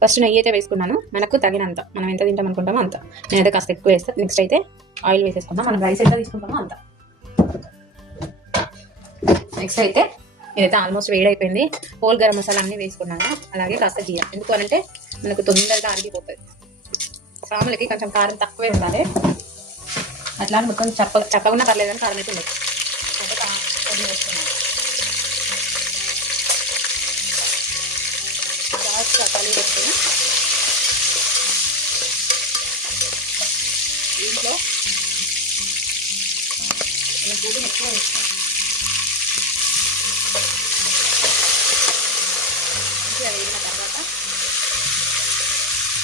First నెయ్యి అయితే వేసుకున్నాను, మనకు తగినంత, మనం ఎంత తింటాం అనుకుంటామో అంత. నేనైతే కాస్త ఎక్కువ వేస్తాను. నెక్స్ట్ అయితే ఆయిల్ వేసేసుకుందాం, మనం రైస్ ఎంత తీసుకుంటామో అంత. నెక్స్ట్ అయితే ఇదైతే ఆల్మోస్ట్ వేడైపోయింది. హోల్ గరం మసాలా అన్నీ వేసుకున్నాను, అలాగే కాస్త జీరా. ఎందుకు అంటే మనకు తొందరగా అరిగిపోతుంది. సాములకి కొంచెం కారం తక్కువే ఉండాలి, అట్లా మొత్తం చప్పగా పర్లేదని కారం అయితే ఉండదు. అంటే కొద్దిగా వేసుకున్నాను. కలిగి పెట్టుకుని దీంట్లో మనం పూడిని ఎక్కువ వేస్తాం. మంచిగా వేగిన తర్వాత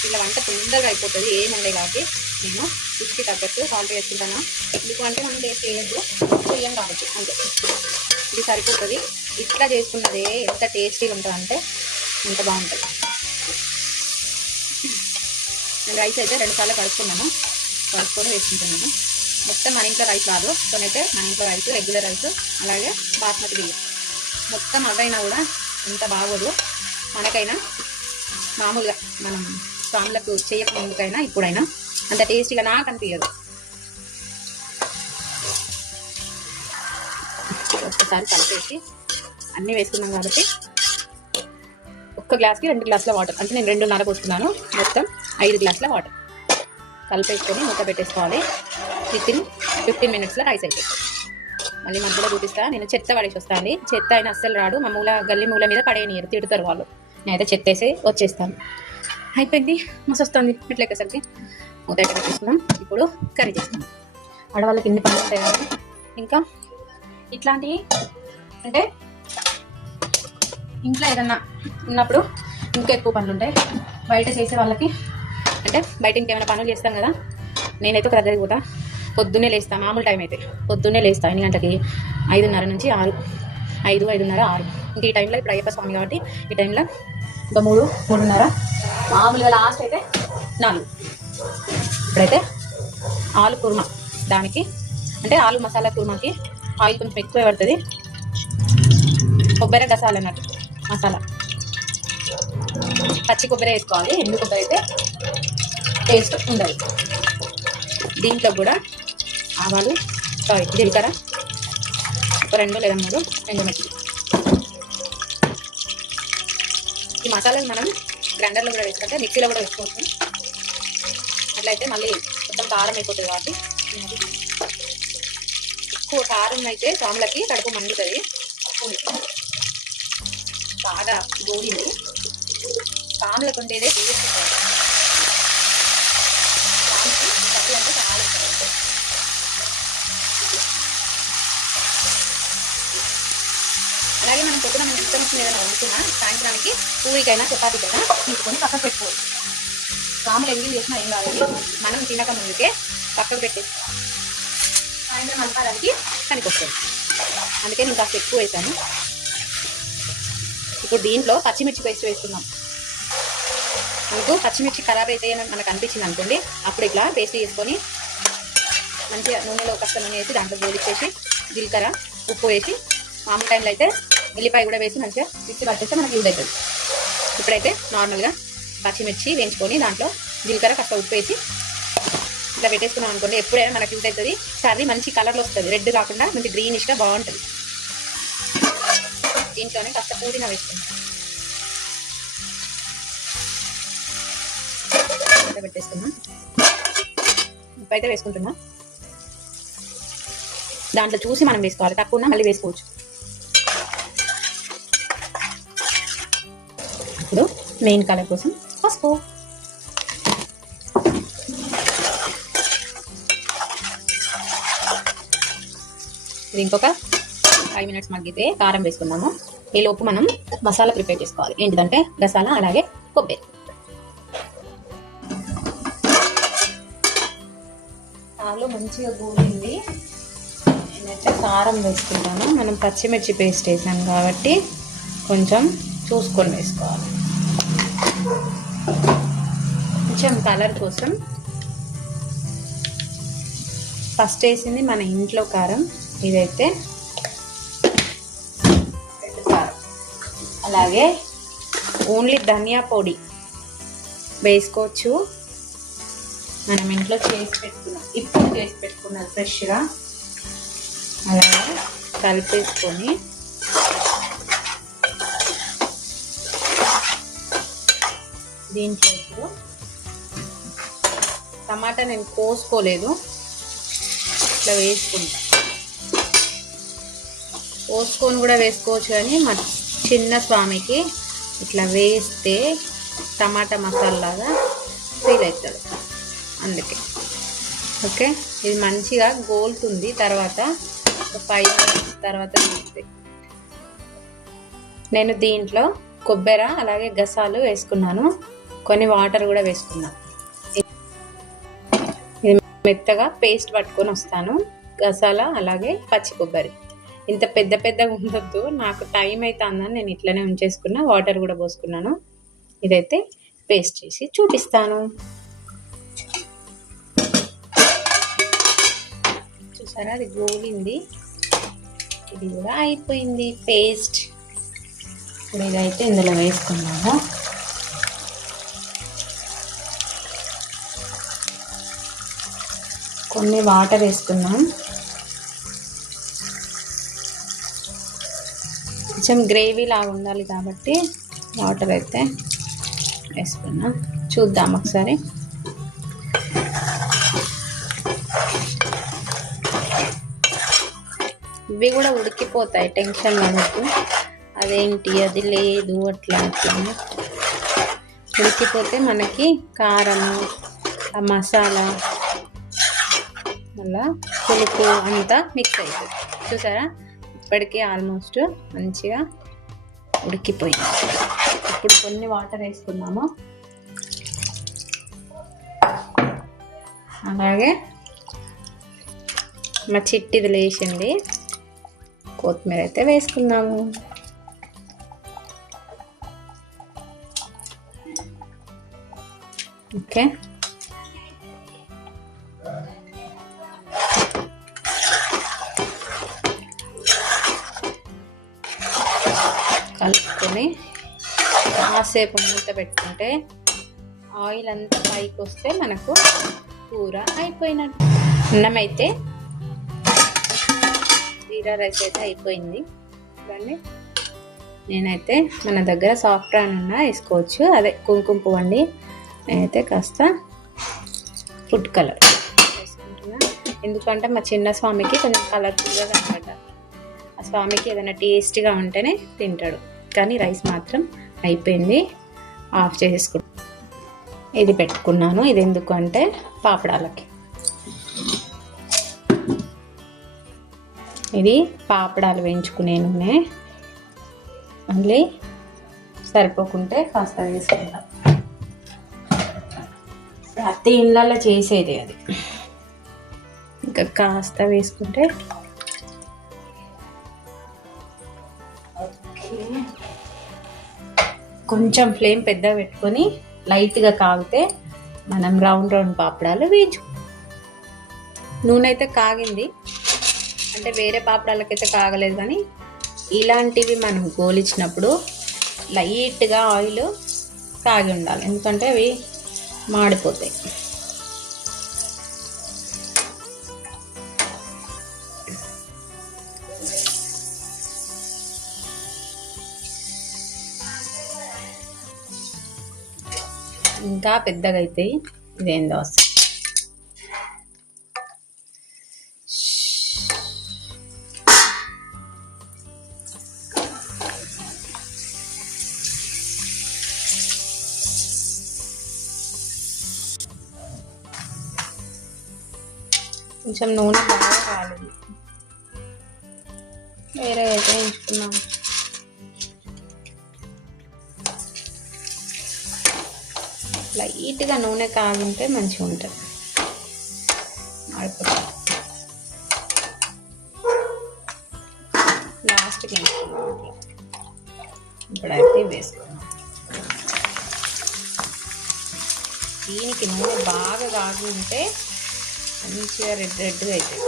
ఇలా వంట తొందరగా అయిపోతుంది, ఏమి ఉండే కాబట్టి నేను రుచికి తగ్గట్టు సాల్ట్ వేసుకుంటాను. ఎందుకు అంటే మనం టేస్ట్ వేయద్దు, చెయ్యం కాబట్టి అంతే. ఇది సరిపోతుంది. ఇట్లా చేసుకున్నదే ఎంత టేస్టీగా ఉంటుందంటే ఎంత బాగుంటుంది. నేను రైస్ అయితే 2 సార్లు కలుపుకున్నాను, కలుపుకొని వేసుకుంటున్నాను. మొత్తం మన ఇంట్లో రైస్ రాదు, కొనైతే మన ఇంట్లో రైస్, రెగ్యులర్ రైస్, అలాగే బాస్మతి బియ్యం. మొత్తం అవైనా కూడా ఎంత బాగోదు. మనకైనా మామూలుగా మనం స్వాములకు చేయకముందుకైనా ఇప్పుడైనా అంత టేస్టీగా నాకు అనిపించదు. ఒక్కసారి కలిపేసి అన్నీ వేసుకున్నాం కాబట్టి ఒక్క గ్లాస్కి 2 గ్లాసుల వాటర్, అంటే నేను 2.5 పోసుకున్నాను, మొత్తం 5 గ్లాసుల వాటర్ కలిపేసుకొని మూత పెట్టేసుకోవాలి. వితిన్ 15 మినిట్స్లో రైస్ అయిపోతుంది. మళ్ళీ మధ్యలో చూపిస్తా. నేను చెత్త పడేసి వస్తాను, చెత్త అయినా అస్సలు రాడు, మా గల్లీ మూల మీద పడేయనియరు, తిడుతారు వాళ్ళు. నేనైతే చెత్త వేసి వచ్చేస్తాను. అయిపోయింది, మస్తు వస్తుంది. ఇట్లెక్కేసరికి మూత అయితే పెట్టేసుకున్నాం. ఇప్పుడు కర్రీ చేసుకున్నాం. ఆడవాళ్ళకి ఇన్ని పనులు ఉంటాయి కదా. ఇంకా ఇట్లాంటివి అంటే ఇంట్లో ఏదన్నా ఉన్నప్పుడు ఇంకా ఎక్కువ పనులు ఉంటాయి. బయట చేసే వాళ్ళకి అంటే బయట ఇంకేమైనా పనులు చేస్తాం కదా. నేనైతే ఒక దగ్గరికి పోతా, పొద్దున్నే లేస్తాను. మామూలు టైం అయితే పొద్దున్నే లేస్తాను. 8 గంటలకి, 5:30 నుంచి 6, 5, 5:30, 6. ఇంక ఈ టైంలో ఇప్పుడు అయ్యప్ప స్వామి కాబట్టి ఈ టైంలో ఇంకా 3, 3:30, మామూలుగా లాస్ట్ అయితే 4. ఇప్పుడైతే ఆలు కుర్మా, దానికి అంటే ఆలు మసాలా కుర్మాకి ఆయిల్ కొంచెం ఎక్కువ పడుతుంది. కొబ్బరి గసాలు అన్నట్టు మసాలా, పచ్చి కొబ్బరి వేసుకోవాలి. ఎండు కొబ్బరి అయితే టేస్ట్ ఉండదు. దీంట్లో కూడా ఆవాలు, జీలకర్ర, ఒక 2 లేదా 3 ఎండుమిర్చి. ఈ మసాలాలు మనం గ్రైండర్లో కూడా వేసుకుంటే మిక్సీలో కూడా వేసుకోవచ్చు. అట్లయితే మళ్ళీ మొత్తం కారం అయిపోతుంది కాబట్టి ఎక్కువ కారం అయితే స్వాములకి కడుపు మండుతుంది. బాగా గోడింది స్వాములకు ఉండేదే టేస్ట్. స్వామికి అంటే చాలా ఇష్టం. అలాగే మనం పొద్దున మనం ఇష్టం వచ్చిన ఏదైనా వండుకున్నా సాయంత్రానికి పూరికైనా చపాతీకైనా తీసుకొని పక్కకు పెట్టుకోవచ్చు. స్వాములు ఎంగిల్ చేసినా ఏం కావాలి, మనం తినక ముందుకే పక్కకు పెట్టేస్తాం. సాయంత్రం అల్పారానికి కనిపిస్తుంది. అందుకే నేను కాస్త ఎక్కువ వేసాను. ఇప్పుడు దీంట్లో పచ్చిమిర్చి పేస్ట్ వేసుకుందాం. మనకు పచ్చిమిర్చి ఖరాబ్ అయితే మనకు అనిపించింది అనుకోండి, అప్పుడు ఇట్లా పేస్ట్ చేసుకొని మంచిగా నూనెలో కాస్త నూనె వేసి దాంట్లో గోలిచ్చేసి జీలకర్ర, ఉప్పు వేసి మామూలు టైంలో అయితే ఎల్లిపాయ కూడా వేసి మంచిగా మిక్సీ పట్టేస్తే మనకు యూజ్ అవుతుంది. ఇప్పుడైతే నార్మల్గా పచ్చిమిర్చి వేయించుకొని దాంట్లో జీలకర్ర కాస్త ఉప్పు వేసి ఇట్లా పెట్టేసుకున్నాం అనుకోండి, ఎప్పుడైనా మనకు యూజ్ అవుతుంది. కర్రీ మంచి కలర్లో వస్తుంది, రెడ్ కాకుండా మంచి గ్రీనిష్గా బాగుంటుంది. దీంట్లోనే కాస్త పుదీనా వేసుకుంటాం. పెట్టేసుకున్నాం. ఉప్పు అయితే వేసుకుంటున్నాం. దాంట్లో చూసి మనం వేసుకోవాలి, తక్కువ ఉన్నా మళ్ళీ వేసుకోవచ్చు. ఇప్పుడు మెయిన్ కలర్ కోసం పసుపు. ఇది ఇంకొక 5 మినిట్స్ మగ్గితే కారం వేసుకున్నాము. ఈ లోపు మనం మసాలా ప్రిపేర్ చేసుకోవాలి. ఏంటిదంటే గసాలా, అలాగే కొబ్బరి. ఆలు మంచిగా గోలింది. నేనైతే కారం వేసుకుంటాను. మనం పచ్చిమిర్చి పేస్ట్ వేసాం కాబట్టి కొంచెం చూసుకొని వేసుకోవాలి. కొంచెం కలర్ కోసం ఫస్ట్ వేసింది మన ఇంట్లో కారం, ఇదైతే కారం. అలాగే ఓన్లీ ధనియా పొడి వేసుకోవచ్చు. మనం ఇంట్లో ఇప్పుడు చేసి పెట్టుకున్నాం ఫ్రెష్గా. అలాగే కలిపేసుకొని దీంట్లో ఇప్పుడు టమాటా నేను కోసుకోలేదు, ఇట్లా వేసుకుంటా. కోసుకొని కూడా వేసుకోవచ్చు, కానీ మా చిన్న స్వామికి ఇట్లా వేస్తే టమాటా మసాలాగా ఫీల్ అవుతాడు, అందుకే. ఓకే, ఇది మంచిగా గోలుతుంది. తర్వాత 5 minutes తర్వాత తీస్తే నేను దీంట్లో కొబ్బరి అలాగే గసాలు వేసుకున్నాను, కొన్ని వాటర్ కూడా వేసుకున్నాను. ఇది మెత్తగా పేస్ట్ పట్టుకొని వస్తాను. గసాల అలాగే పచ్చి కొబ్బరి ఇంత పెద్దగా ఉండొద్దు, నాకు టైం అయితే అందని నేను ఇట్లనే ఉంచేసుకున్నా. వాటర్ కూడా పోసుకున్నాను. ఇదైతే పేస్ట్ చేసి చూపిస్తాను. చూసారా, అది గోలింది. ఇది కూడా అయిపోయింది పేస్ట్. ఇప్పుడు ఇదైతే ఇందులో వేసుకున్నాము. కొన్ని వాటర్ వేసుకున్నాం. కొంచెం గ్రేవీ లాగా ఉండాలి కాబట్టి వాటర్ అయితే వేసుకున్నాం. చూద్దాం ఒకసారి. ఇవి కూడా ఉడికిపోతాయి, టెన్షన్ పడద్దు. అదేంటి అది లేదు అట్లా ఉడికిపోతే మనకి కారము, ఆ మసాలా, మళ్ళా పులుపు అంతా మిక్స్ అవుతుంది. చూసారా, ఇప్పటికీ ఆల్మోస్ట్ మంచిగా ఉడికిపోయింది. ఇప్పుడు కొన్ని వాటర్ వేసుకున్నాము. అలాగే మా చిట్టిది లేచింది, కొత్తిమీర అయితే వేసుకున్నాము. ఓకే, కలుపుకొని కాసేపు మూత పెట్టుకుంటే ఆయిల్ అంతా పైకి వస్తే మనకు కూర అయిపోయినట్టు. అన్నం అయితే జీరా రైస్ అయితే అయిపోయింది. దాన్ని నేనైతే మన దగ్గర సాఫ్రాన్ ఉన్నా వేసుకోవచ్చు, అదే కుంకుమ పువ్వు అండి. నేనైతే కాస్త ఫుడ్ కలర్ వేసుకుంటున్నా, ఎందుకంటే మా చిన్న స్వామికి కొంచెం కలర్ఫుల్గా కనబడ్డారు. ఆ స్వామికి ఏదైనా టేస్టీగా ఉంటేనే తింటాడు. కానీ రైస్ మాత్రం అయిపోయింది, ఆఫ్ చేసుకుంటాను. ఇది పెట్టుకున్నాను. ఇది ఎందుకు అంటే పాపడాలకి. ఇది పాపడాలు వేయించుకునే నూనె, మళ్ళీ సరిపోకుంటే కాస్త వేసుకుంటాం. ప్రతి ఇళ్ళల్లో చేసేది అది, ఇంకా కాస్త వేసుకుంటే. కొంచెం ఫ్లేమ్ పెద్దగా పెట్టుకొని లైట్గా కాగితే మనం రౌండ్ పాపడాలు వేయించు. నూనె అయితే కాగింది, అంటే వేరే పాపడాలకైతే కాగలేదు, కానీ ఇలాంటివి మనం గోలిచ్చినప్పుడు లైట్గా ఆయిల్ కాగి ఉండాలి, ఎందుకంటే అవి మాడిపోతాయి. ఇంకా పెద్దగా అవుతాయి. ఇదేందో వస్తుంది. కొంచెం నూనె బాగా కాలేదు, వేరే అయితే ఎంచుకున్నాం. లైట్గా నూనె కాగింటే మంచిగా ఉంటుంది. లాస్ట్కి ఎంచుకున్నాం. ఇప్పుడైతే వేసుకున్నాం. దీనికి నూనె బాగా కాగి ఉంటే మంచిగా రెడ్గా అవుతుంది.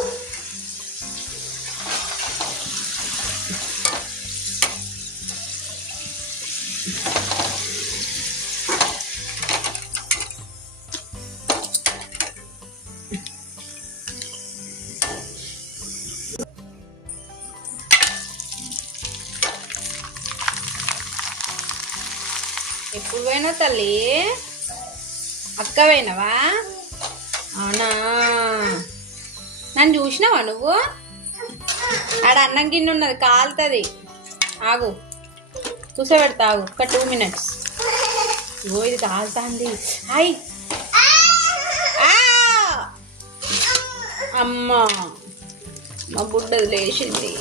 ఎప్పుడు పోయినావు తల్లి? అక్క పోయినావా? అవునా? నన్ను చూసినావా నువ్వు? ఆడ అన్నం గిన్నె ఉన్నది, కాలుతుంది. ఆగు, కూర్చోబెడతా, ఆగు ఒక 2 minutes. ఇగో ఇది కాలుతుంది. హాయ్ అమ్మా, మా బుడ్డది లేచింది.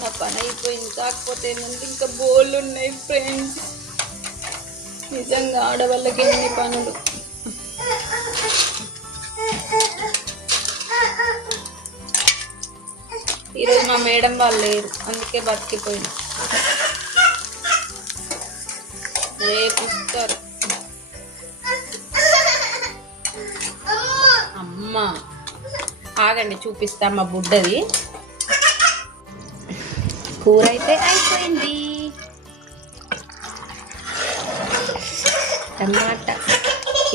నా పని అయిపోయింది. కాకపోతే ముందు ఇంకా బోళ్ళు ఉన్నాయి ఫ్రెండ్స్. నిజంగా ఆడవాళ్ళకి ఎన్ని పనులు. ఈరోజు మా మేడం వాళ్ళు లేరు, అందుకే బతికిపోయింది. రేపు ఇస్తారు. అమ్మా ఆగండి, చూపిస్తా మా బుడ్డది. కూర అయితే అయిపోయింది. టమాటా,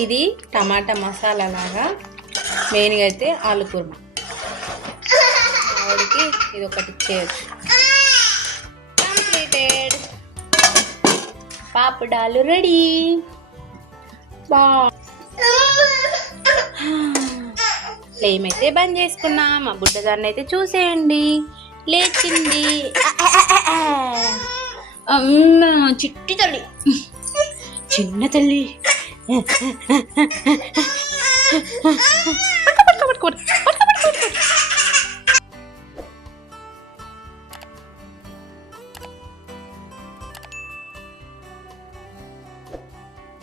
ఇది టమాటా మసాలా లాగా. మెయిన్గా అయితే ఆలు కుర్మా. ఆవిడకి ఇది ఒకటి చేయొచ్చు. కంప్లీటెడ్. పాపడాలు రెడీ. బా ఫ్లేమ్ అయితే బంద్ చేసుకున్నా. మా బుడ్డదాన్ని అయితే చూసేయండి, లేచింది. అమ్మ చిట్టి తల్లి, చిన్న తల్లి. పట్టుకో